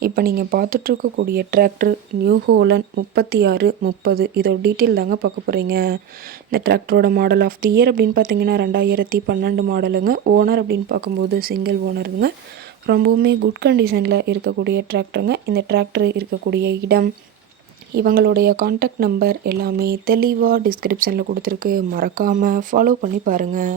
இப்போ நீங்கள் பார்த்துட்ருக்கக்கூடிய tractor new ஹோலன் முப்பத்தி ஆறு முப்பது இதோட டீட்டெயில் தாங்க பார்க்க போகிறீங்க இந்த டிராக்டரோட மாடல் ஆஃப் தி இயர் அப்படின்னு பார்த்தீங்கன்னா ரெண்டாயிரத்தி பன்னெண்டு மாடலுங்க ஓனர் அப்படின்னு பார்க்கும்போது சிங்கிள் ஓனருங்க ரொம்பவுமே குட் கண்டிஷனில் இருக்கக்கூடிய டிராக்டருங்க இந்த டிராக்டர் இருக்கக்கூடிய இடம் இவங்களுடைய காண்டாக்ட் நம்பர் எல்லாமே தெளிவாக டிஸ்கிரிப்ஷனில் கொடுத்துருக்கு. மறக்காமல் ஃபாலோ பண்ணி பாருங்கள்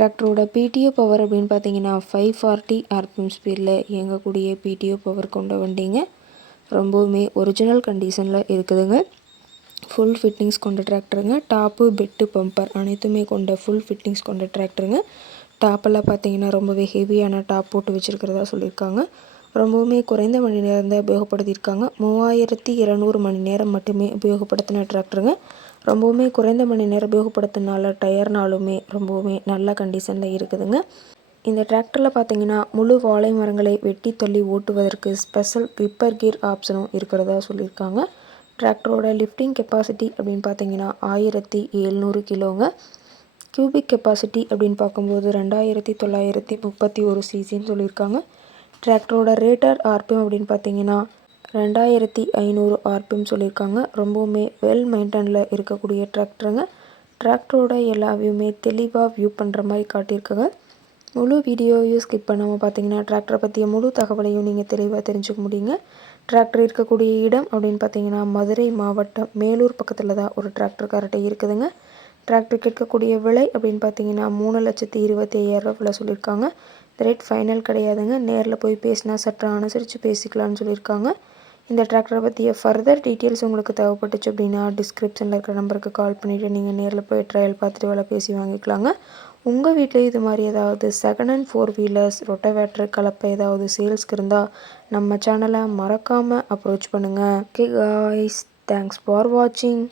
டிராக்டரோட பிடிஓ பவர் அப்படின்னு பார்த்தீங்கன்னா ஃபைவ் ஃபார்ட்டி ஆர்பிஎம் ஸ்பீடில் இயங்கக்கூடிய பிடிஓ பவர் கொண்ட வண்டிங்க. ரொம்பவுமே ஒரிஜினல் கண்டிஷனில் இருக்குதுங்க. ஃபுல் ஃபிட்டிங்ஸ் கொண்ட டிராக்டருங்க டாப்பு பெட்டு பம்பர் அனைத்துமே கொண்ட ஃபுல் ஃபிட்டிங்ஸ் கொண்ட டிராக்டருங்க டாப்பெல்லாம் பார்த்தீங்கன்னா ரொம்பவே ஹெவியான டாப் போட்டு வச்சுருக்கிறதா சொல்லியிருக்காங்க. ரொம்பவுமே குறைந்த மணி நேரம் தான் உபயோகப்படுத்தியிருக்காங்க. மூவாயிரத்தி இரநூறு மணி நேரம் மட்டுமே உபயோகப்படுத்தின டிராக்டருங்க ரொம்பவுமே குறைந்த மணி நேரம் உபயோகப்படுத்தினால டயர்னாலுமே ரொம்பவுமே நல்ல கண்டிஷனில் இருக்குதுங்க. இந்த டிராக்டரில் பார்த்தீங்கன்னா முழு வாழை மரங்களை வெட்டி தள்ளி ஓட்டுவதற்கு ஸ்பெஷல் கிரிப்பர் கீர் ஆப்ஷனும் இருக்கிறதா சொல்லியிருக்காங்க. டிராக்டரோட லிஃப்டிங் கெப்பாசிட்டி அப்படின்னு பார்த்தீங்கன்னா ஆயிரத்தி எழுநூறு கிலோங்க. கியூபிக் கெப்பாசிட்டி அப்படின்னு பார்க்கும்போது ரெண்டாயிரத்தி தொள்ளாயிரத்தி முப்பத்தி ஒரு சிசின்னு சொல்லியிருக்காங்க. டிராக்டரோட ரேட்டர் ஆர்பிஎம் அப்படின்னு பார்த்தீங்கன்னா ரெண்டாயிரத்தி ஐநூறு ஆர்பிஎம் சொல்லியிருக்காங்க. ரொம்பவுமே வெல் மெயின்டைனில் இருக்கக்கூடிய டிராக்டருங்க டிராக்டரோட எல்லா வியூமே தெளிவாக வியூ பண்ணுற மாதிரி காட்டியிருக்காங்க. முழு வீடியோவையும் ஸ்கிப் பண்ணாமல் பார்த்தீங்கன்னா டிராக்டரை பற்றிய முழு தகவலையும் நீங்கள் தெளிவாக தெரிஞ்சுக்க முடியுங்க. டிராக்டர் இருக்கக்கூடிய இடம் அப்படின்னு பார்த்தீங்கன்னா மதுரை மாவட்டம் மேலூர் பக்கத்தில் தான் ஒரு டிராக்டர் இருக்குதுங்க. டிராக்டர் கேட்கக்கூடிய விலை அப்படின்னு பார்த்தீங்கன்னா மூணு லட்சத்தி இருபத்தி ஐயாயிரம் விலை சொல்லியிருக்காங்க. ரேட் ஃபைனல் கிடையாதுங்க. நேரில் போய் பேசினா சற்று அனுசரித்து பேசிக்கலாம்னு சொல்லியிருக்காங்க. இந்த டிராக்டரை பற்றிய ஃபர்தர் டீட்டெயில்ஸ் உங்களுக்கு தேவைப்பட்டுச்சு அப்படின்னா டிஸ்கிரிப்ஷனில் இருக்கிற நம்பருக்கு கால் பண்ணிவிட்டு நீங்கள் நேரில் போய் ட்ரையல் பார்த்துட்டு வேலை பேசி வாங்கிக்கலாங்க. உங்கள் வீட்டில் இது மாதிரி ஏதாவது second and four wheelers rotavator கலப்பை ஏதாவது சேல்ஸ்க்கு இருந்தால் நம்ம சேனலை மறக்காமல் அப்ரோச் பண்ணுங்கள் ஓகே காய்ஸ் தேங்க்ஸ் ஃபார் வாட்சிங்